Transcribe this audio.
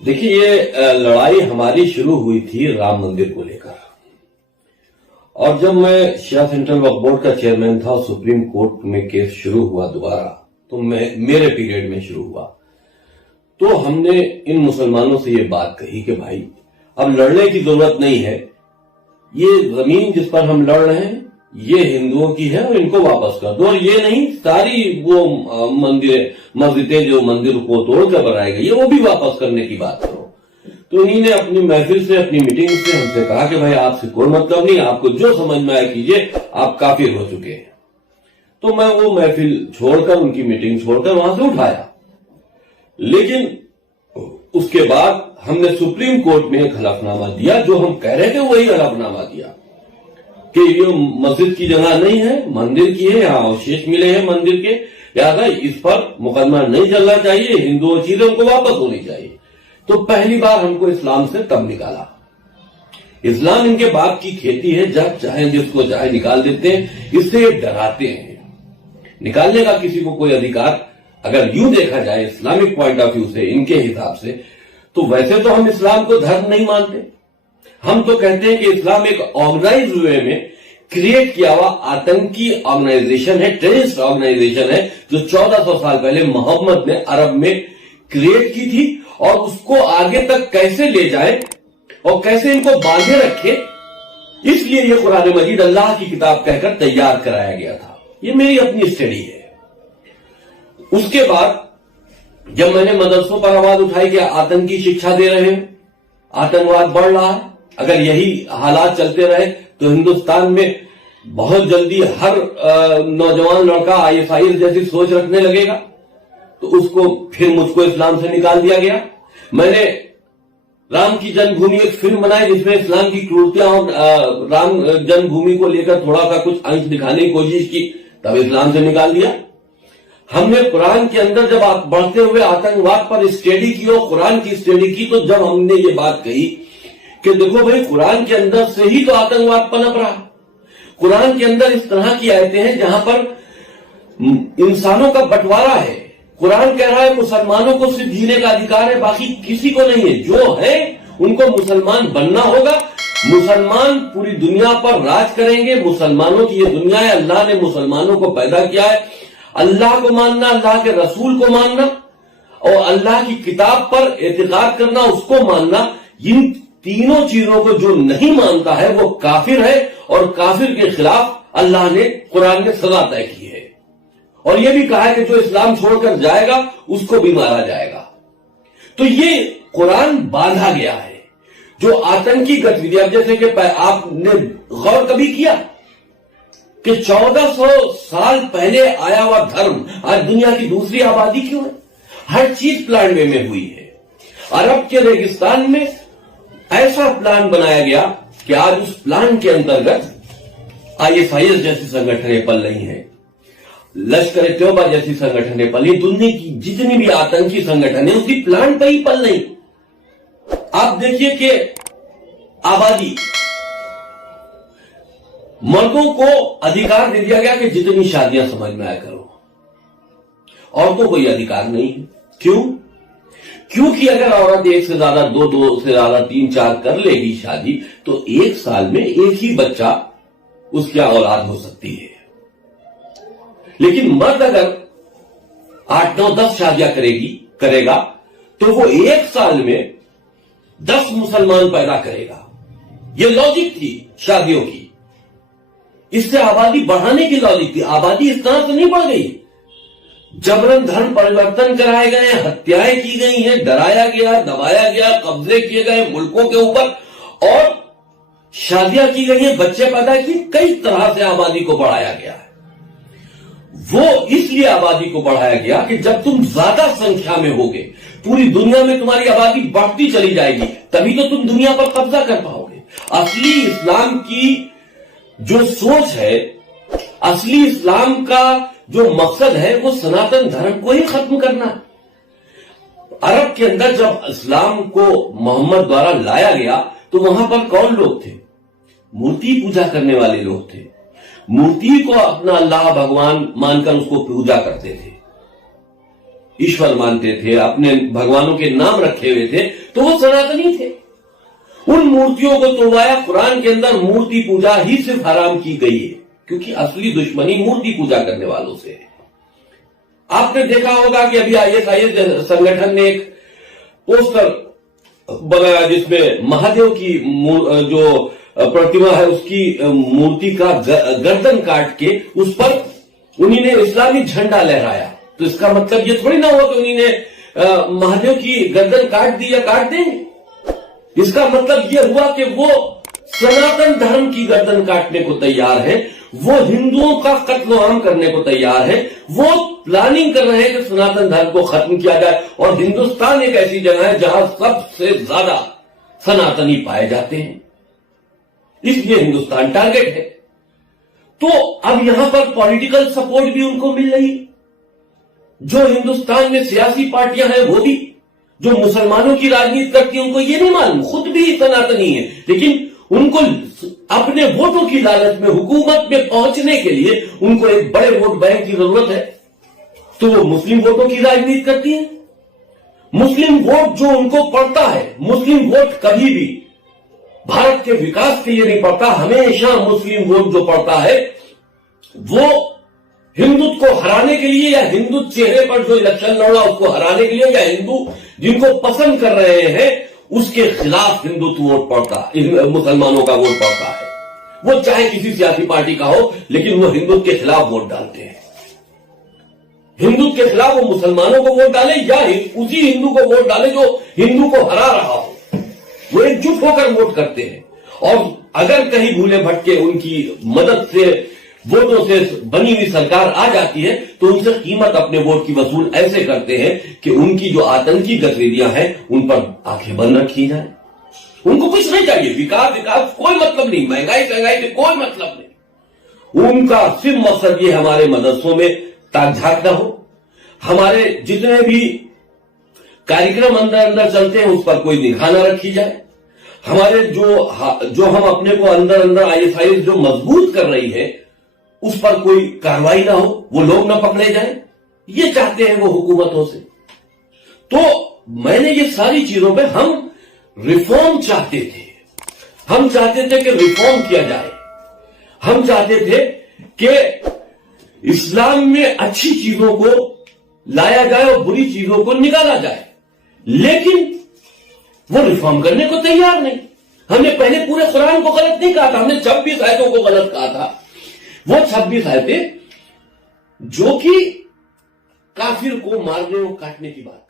देखिए, ये लड़ाई हमारी शुरू हुई थी राम मंदिर को लेकर। और जब मैं शिया सेंट्रल वक्फ बोर्ड का चेयरमैन था, सुप्रीम कोर्ट में केस शुरू हुआ दोबारा, तो मेरे पीरियड में शुरू हुआ, तो हमने इन मुसलमानों से ये बात कही कि भाई अब लड़ने की जरूरत नहीं है, ये जमीन जिस पर हम लड़ रहे हैं ये हिंदुओं की है और इनको वापस कर दो। और ये नहीं, सारी वो मस्जिदें जो मंदिर को तोड़कर बनाई गई है वो भी वापस करने की बात करो। तो इन्हीं ने अपनी महफिल से, अपनी मीटिंग से हमसे कहा कि भाई आपसे कोई मतलब नहीं, आपको जो समझ में आए कीजिए, आप काफिर हो चुके हैं। तो मैं वो महफिल छोड़कर, उनकी मीटिंग छोड़कर वहां से उठाया। लेकिन उसके बाद हमने सुप्रीम कोर्ट में एक हलफनामा दिया, जो हम कह रहे थे वही हलफनामा दिया कि ये मस्जिद की जगह नहीं है, मंदिर की है, यहाँ अवशेष मिले हैं मंदिर के, लिहाजा इस पर मुकदमा नहीं चलना चाहिए, हिंदू चीजें उनको वापस होनी चाहिए। तो पहली बार हमको इस्लाम से तब निकाला। इस्लाम इनके बाप की खेती है, जब चाहे जिसको चाहे निकाल देते हैं, इससे ये डराते हैं। निकालने का किसी को कोई अधिकार, अगर यूं देखा जाए इस्लामिक पॉइंट ऑफ व्यू से, इनके हिसाब से, तो वैसे तो हम इस्लाम को धर्म नहीं मानते। हम तो कहते हैं कि इस्लाम एक ऑर्गेनाइज वे में क्रिएट किया हुआ आतंकी ऑर्गेनाइजेशन है, टेररिस्ट ऑर्गेनाइजेशन है, जो 1400 साल पहले मोहम्मद ने अरब में क्रिएट की थी। और उसको आगे तक कैसे ले जाए और कैसे इनको बांधे रखे, इसलिए ये कुरान मजीद अल्लाह की किताब कहकर तैयार कराया गया था। ये मेरी अपनी स्टडी है। उसके बाद जब मैंने मदरसों पर आवाज उठाई कि आतंकी शिक्षा दे रहे हैं, आतंकवाद बढ़ रहा है, अगर यही हालात चलते रहे तो हिंदुस्तान में बहुत जल्दी हर नौजवान लड़का ISIS जैसी सोच रखने लगेगा, तो उसको फिर मुझको इस्लाम से निकाल दिया गया। मैंने राम की जन्मभूमि एक फिल्म बनाई जिसमें इस्लाम की क्रूरता और राम जन्मभूमि को लेकर थोड़ा सा कुछ अंश दिखाने की कोशिश की, तब इस्लाम से निकाल दिया। हमने कुरान के अंदर जब आप बढ़ते हुए आतंकवाद पर स्टडी की और कुरान की स्टडी की, तो जब हमने ये बात कही कि देखो भाई, कुरान के अंदर से ही तो आतंकवाद पनप रहा। कुरान के अंदर इस तरह की आयतें हैं जहां पर इंसानों का बंटवारा है। कुरान कह रहा है मुसलमानों को सिर्फ जीने का अधिकार है, बाकी किसी को नहीं है। जो है उनको मुसलमान बनना होगा, मुसलमान पूरी दुनिया पर राज करेंगे। मुसलमानों की ये दुनिया है, अल्लाह ने मुसलमानों को पैदा किया है। अल्लाह को मानना, अल्लाह के रसूल को मानना और अल्लाह की किताब पर एतकाद करना, उसको मानना, इन तीनों चीजों को जो नहीं मानता है वो काफिर है। और काफिर के खिलाफ अल्लाह ने कुरान में सजा तय की है। और यह भी कहा है कि जो इस्लाम छोड़कर जाएगा उसको भी मारा जाएगा। तो ये कुरान बांधा गया है जो आतंकी गतिविधि। अब जैसे कि आपने गौर कभी किया कि 1400 साल पहले आया हुआ धर्म आज दुनिया की दूसरी आबादी क्यों है? हर चीज प्लान वे में हुई है। अरब के रेगिस्तान में ऐसा प्लान बनाया गया कि आज उस प्लान के अंतर्गत ISIS जैसी संगठनें पल रही हैं, लश्कर ए तौबा जैसी संगठनें पल रही, दुनिया की जितनी भी आतंकी संगठन है उसी प्लान पर ही पल रही। आप देखिए कि आबादी, मर्दों को अधिकार दे दिया गया कि जितनी शादियां समझ में आया करो, औरतों को यह अधिकार नहीं है। क्यों? क्योंकि अगर औरत एक से ज्यादा, दो से ज्यादा, 3-4 कर लेगी शादी, तो एक साल में एक ही बच्चा उसकी औलाद हो सकती है। लेकिन मर्द अगर 8, 9, 10 शादियां करेगा तो वो एक साल में 10 मुसलमान पैदा करेगा। ये लॉजिक थी शादियों की, इससे आबादी बढ़ाने की लॉजिक थी। आबादी इस तरह से नहीं बढ़ गई, जबरन धर्म परिवर्तन कराए गए, हत्याएं की गई हैं, डराया गया, दबाया गया, कब्जे किए गए मुल्कों के ऊपर और शादियां की गई हैं, बच्चे पैदा किए, कई तरह से आबादी को बढ़ाया गया है। वो इसलिए आबादी को बढ़ाया गया कि जब तुम ज्यादा संख्या में होगे, पूरी दुनिया में तुम्हारी आबादी बढ़ती चली जाएगी, तभी तो तुम दुनिया पर कब्जा कर पाओगे। असली इस्लाम की जो सोच है, असली इस्लाम का जो मकसद है, वो सनातन धर्म को ही खत्म करना है। अरब के अंदर जब इस्लाम को मोहम्मद द्वारा लाया गया तो वहां पर कौन लोग थे? मूर्ति पूजा करने वाले लोग थे। मूर्ति को अपना अल्लाह भगवान मानकर उसको पूजा करते थे। ईश्वर मानते थे, अपने भगवानों के नाम रखे हुए थे, तो वो सनातनी थे। उन मूर्तियों को तोड़वाया। कुरान के अंदर मूर्ति पूजा ही सिर्फ हराम की गई है, क्योंकि असली दुश्मनी मूर्ति पूजा करने वालों से है। आपने देखा होगा कि अभी आईएसआईएस संगठन ने एक पोस्टर बनाया जिसमें महादेव की जो प्रतिमा है उसकी मूर्ति का गर्दन काट के उस पर उन्हीं ने इस्लामी झंडा लहराया। तो इसका मतलब ये थोड़ी ना हुआ कि उन्हीं ने महादेव की गर्दन काट दी या काट देंगे। इसका मतलब ये हुआ कि वो सनातन धर्म की गर्दन काटने को तैयार है, वो हिंदुओं का कत्ल आम करने को तैयार है, वो प्लानिंग कर रहे हैं कि सनातन धर्म को खत्म किया जाए। और हिंदुस्तान एक ऐसी जगह है जहां सबसे ज्यादा सनातनी पाए जाते हैं, इसलिए हिंदुस्तान टारगेट है। तो अब यहां पर पॉलिटिकल सपोर्ट भी उनको मिल रही है। जो हिंदुस्तान में सियासी पार्टियां हैं वो भी, जो मुसलमानों की राजनीति करती हैं उनको ये नहीं मालूम, खुद भी सनातनी है, लेकिन उनको अपने वोटों की लालच में हुकूमत में पहुंचने के लिए उनको एक बड़े वोट बैंक की जरूरत है, तो वो मुस्लिम वोटों की राजनीति करती है। मुस्लिम वोट जो उनको पड़ता है, मुस्लिम वोट कभी भी भारत के विकास के लिए नहीं पड़ता। हमेशा मुस्लिम वोट जो पड़ता है वो हिंदुत्व को हराने के लिए, या हिंदू चेहरे पर जो इलेक्शन लड़ा उसको हराने के लिए, या हिंदू जिनको पसंद कर रहे हैं उसके खिलाफ हिंदुत्व वोट पड़ता है, मुसलमानों का वोट पड़ता है। वो चाहे किसी सियासी पार्टी का हो, लेकिन वो हिंदुत्व के खिलाफ वोट डालते हैं। हिंदुत्व के खिलाफ वो मुसलमानों को वोट डाले या उसी हिंदू को वोट डाले जो हिंदू को हरा रहा हो, वो एकजुट होकर वोट करते हैं। और अगर कहीं भूले भटके उनकी मदद से, वोटों से बनी हुई सरकार आ जाती है, तो उनसे कीमत अपने वोट की वसूल ऐसे करते हैं कि उनकी जो आतंकी गतिविधियां हैं उन पर आंखें बंद रखी जाए। उनको कुछ नहीं चाहिए, विकास कोई मतलब नहीं, महंगाई से कोई मतलब नहीं। उनका सिर्फ मकसद ये हमारे मदरसों में ताक झांक ना हो, हमारे जितने भी कार्यक्रम अंदर चलते हैं उस पर कोई निगाह न रखी जाए, हमारे जो हम अपने को अंदर आईएसआईएस जो मजबूत कर रही है उस पर कोई कार्रवाई ना हो, वो लोग ना पकड़े जाएं, ये चाहते हैं वो हुकूमतों से। तो मैंने ये सारी चीजों पे हम रिफॉर्म चाहते थे, हम चाहते थे कि रिफॉर्म किया जाए, हम चाहते थे कि इस्लाम में अच्छी चीजों को लाया जाए और बुरी चीजों को निकाला जाए, लेकिन वो रिफॉर्म करने को तैयार नहीं। हमने पहले पूरे कुरान को गलत नहीं कहा था, हमने 26 आयतों को गलत कहा था। वो 26 आयतें जो कि काफिर को मारने और काटने की बात